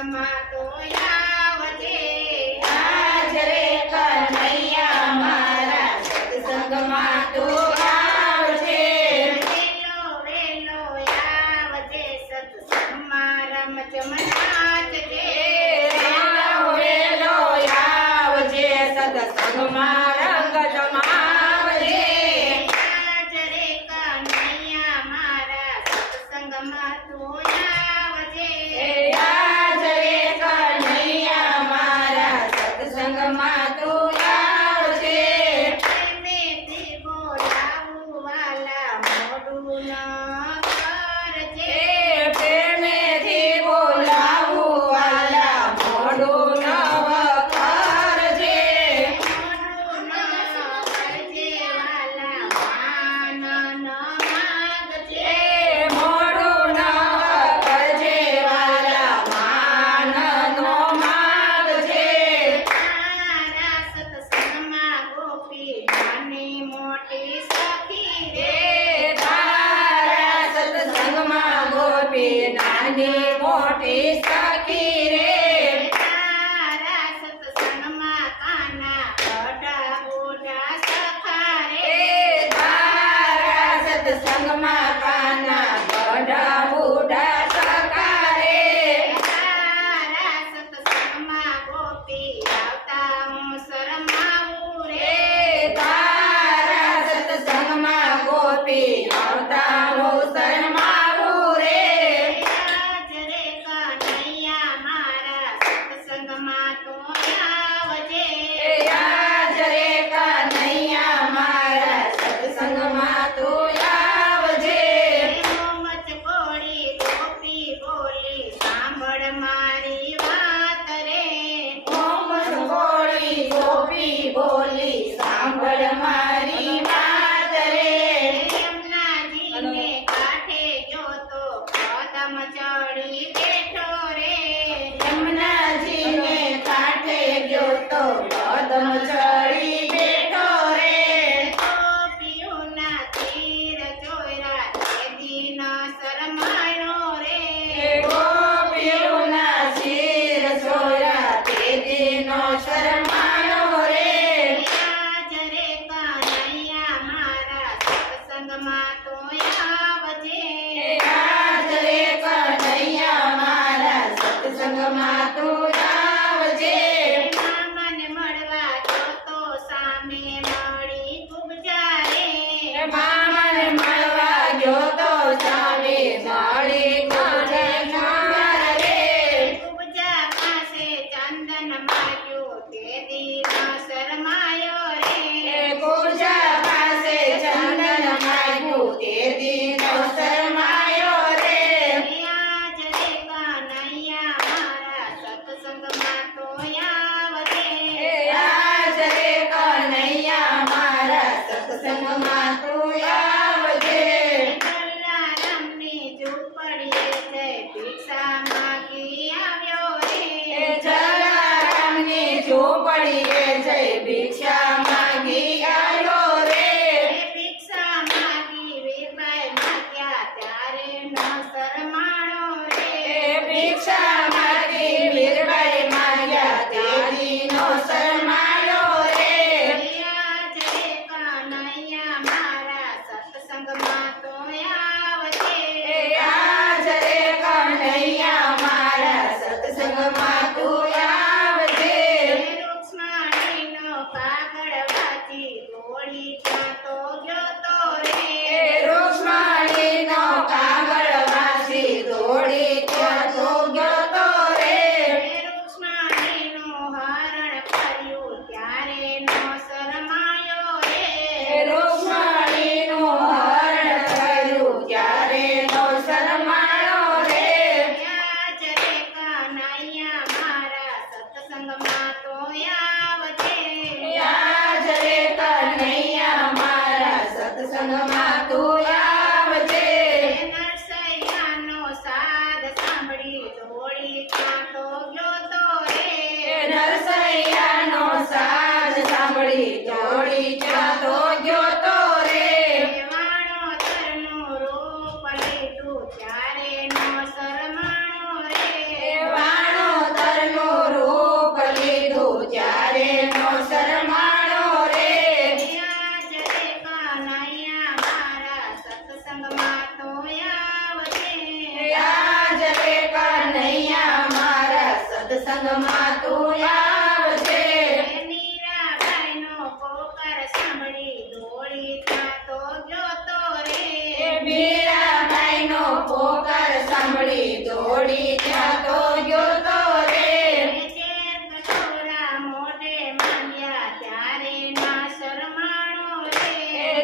સત્સંગમાં તો આવજે આજ રે કનૈયા મારા સત્સંગમાં તું આવજે વેલો વેલો આવજે સત્સંગમાં રમજ મનાચજે વેલો વેલો આવજે સત્સંગમાં રંગ જમાવજે આજ રે કનૈયા મારા સત્સંગમાં તું આવજે આજ રે કનૈયા મારા સત્સંગમાં તું આવજે પ્રેમેથી બોલાવું વાલા મોઢું ન કરજે પ્રેમેથી બોલાવું વાલા મોઢું ન વખારજે મોઢું ન કરજે વાલા માન ન માગજે મોઢું ન કરજે વાલા માન નો માગજે તારા સત્સંગમાં ગોપી નાની મોટી સખી રે તારા સત્સંગમાં ગોપી નાની મોટી સખી રે તારા સત્સંગમાં કાના બડા બુઢા સખા રે તારા સત્સંગમાં કાના બડા બુઢા સખા રે તારા સત્સંગમાં ગોપી આવતા હું શરમાવું રે તારા સત્સંગમાં ગોપી આવતા હું શરમાવું રે આજ રે કનૈયા મારા સત્સંગમાં તો આવજે આજ રે કનૈયા મારા સત્સંગમાં તું આવજે મોમચ કોળી ગોપી બોલી સાંભળ મારી વાત રે મોમસ ગોળી ગોપી બોલી સાંભળ મારી વાત રે યમુનાજીને કાંઠે ગયો તો કદમ ચડી બેઠો રે યમુનાજીને કાંઠે ગયો તો કદમ ચડી બેઠો રે ગોપીઓના તીર ચોર્યા તેદી ન શરમાયો રે ગોપીઓના શિર જોયા તે દિનો શરમાયો રે આજ રે કનૈયા મારા સત્સંગમાં તો આવજે આજ રે કનૈયા મારા સત્સંગમાં તું આવજે મામાને મળવા ગયો તો સામે મળી ગુબજા રે મામાને મળવા ગયો તો સામે મળી ગુજે કુંવર રે ગુબજા પાસે ચંદન માગ્યું તેદી ન શરમાયો રે પૂજા પાસે ચંદન માગ્યું તે દિનો શરમાયો રે આજ રે કનૈયા મારા સત્સંગમાં તો આવજે આજ રે કનૈયા મારા સત્સંગમાં તું આવજે જલારામની ઝૂંપડીએ જઈ ભિક્ષા માગી આવ્યો રે જલારામની ઝૂંપડીએ જઈ ભિક્ષા માગી આવ્યો રે ભિક્ષા માગી વીરબાઈ માગ્યા ત્યારે ન શરમાણો રે ભિક્ષા માગી વીરબાઈ માગ્યા તે દિનો શરમાયો રે આજ રે કનૈયા મારા સત્સંગમાં તો આવજે આજ રે કનૈયા મારા સત્સંગમાં તું આવજે રૂક્ષ્મણીનો કાગળ વાંચી દોડી ત્યાં તો ગયો તો રે રૂક્ષ્મણીનો કાગળ વાંચી દોડી ત્યાં તો ગયો તો રે રૂક્ષ્મણીનું હરણ કર્યું ત્યારે ન શરમાયો રે રૂક્ષ્મણીનું હરણ કર્યું ત્યારે નો શરમાયો રે આજ રે કનૈયા મારા સત્સંગમાં તો આવજે આજ રે કનૈયા મારા સત્સંગમાં તું આવજે નરસૈયાનો સાદ સાંભળી દોડી ત્યાં તો ગયો તો રે નરસૈયાનો સાદ સાંભળી દોડી ત્યાં તો ગયો તો રે વાણોતરનું રૂપ લીધું ત્યારે ન શરમાણો રે સાંભળી દોડી ત્યાં તો ગયો તો રે ઝેર કટોરા મોઢે માંડ્યા ત્યારે ના શરમાણો રે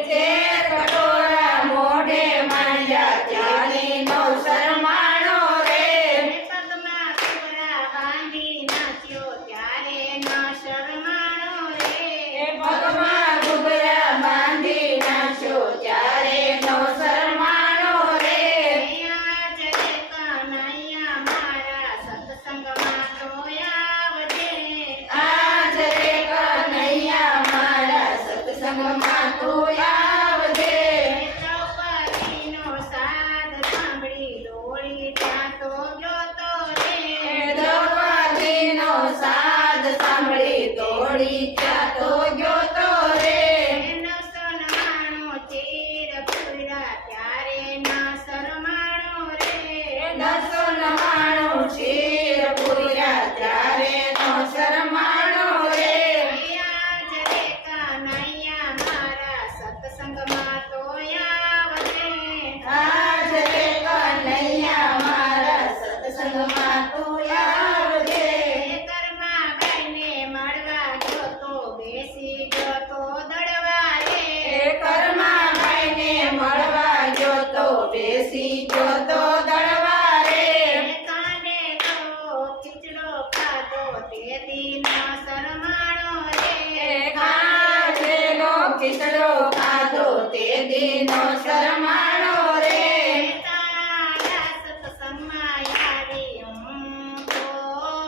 ઝેર કટોરા મોઢે માંડ્યા ત્યારે નો શરમાણો રે પગમાં ઘૂઘરા બાંધી નાચ્યો ત્યારે ના શરમાણો રે પગમાં ઘૂઘરા બાંધી નાખ્યો ત્યારે નો શરમાણો રે આજ રે કનૈયા મારા સત્સંગમાં તો આવજે આજ રે કનૈયા મારા સત્સંગમાં તું આવજે દ્રૌપદીનો સાદ સાંભળી દોડી ત્યાં તો જોતો રે દ્રૌપદીનો સાદ સાંભળી દોડી ત્યાં તો ગયો તો રે નવસો નવાણું ચીર પૂર્યા ત્યારે ના શરમાણો રે નસો નવાણું શીર પૂર્યા ત્યારે નો શરમાણો રે આજ રે કનૈયા મારા સત્સંગમાં તો આવજે આજ રે કનૈયા મારા સત્સંગમાં તું આવજે ઘરમાં ગાયને મળવા ગયો તો બેસી ગયો તો દડવા રે ઘરમાં ગાયને મળવા ગયો તો બેસી ગયો તો દળવા રે કાંડે ગયો ખીચડો ખાધો તે દીનો શરમાણો રે ખાધેલો ખીચડો ખાધો તે દીનો શરમાણો રે તારા સત્સંગમાં આવી હું તો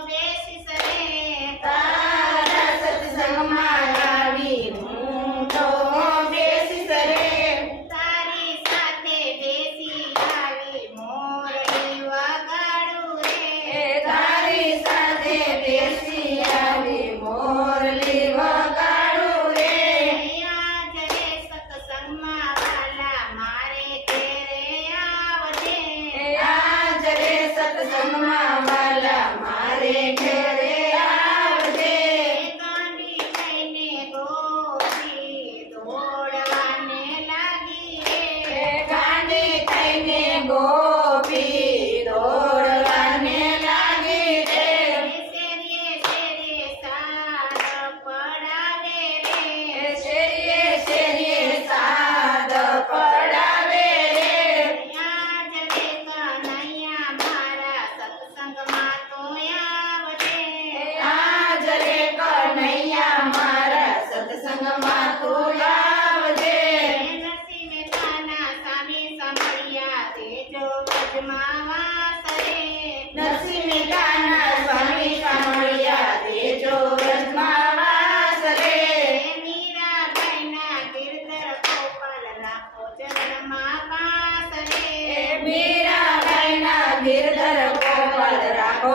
બેસીશ રે તારા સત્સંગમાં આવી હું તો બેસીશ રે તારી સાથે બેસી આવી મોરલી વગાડું રે તારી સાથે બેસી આવી મોરલી વગાડું રે આજ રે સત્સંગમાં વાલા મારે ઘેરે આવજે આજ રે સત્સંગમાં વાલા મારે ઘેરે આવજે ગાંડી લઈને ગોપી દોડવાને લાગી રે ગાંડી થઈને ગોપી દોડવાને લાગી રે શેરીએ શેરીએ સાર પડાવે રે શેરીએ શેરીએ સાદ પડાવે રે આજ રે કનૈયા મારા સત્સંગમાં તો આવજે આજ રે કનૈયા મારા સત્સંગમાં તું આવજે નરસિંહ મહેતાના સામે સાંભળ્યા તેજો વ્રજમાં વાસ રે નરસિંહ મહેતાના સ્વામી સાંભળ્યા તેજો વ્રજમાં વાસ રે મીરાબાઈના ગિરધર ગોપાલ રાખો ચરણમાં પાસ રે મીરાબાઈના ગિરધર ગોપાલ રાખો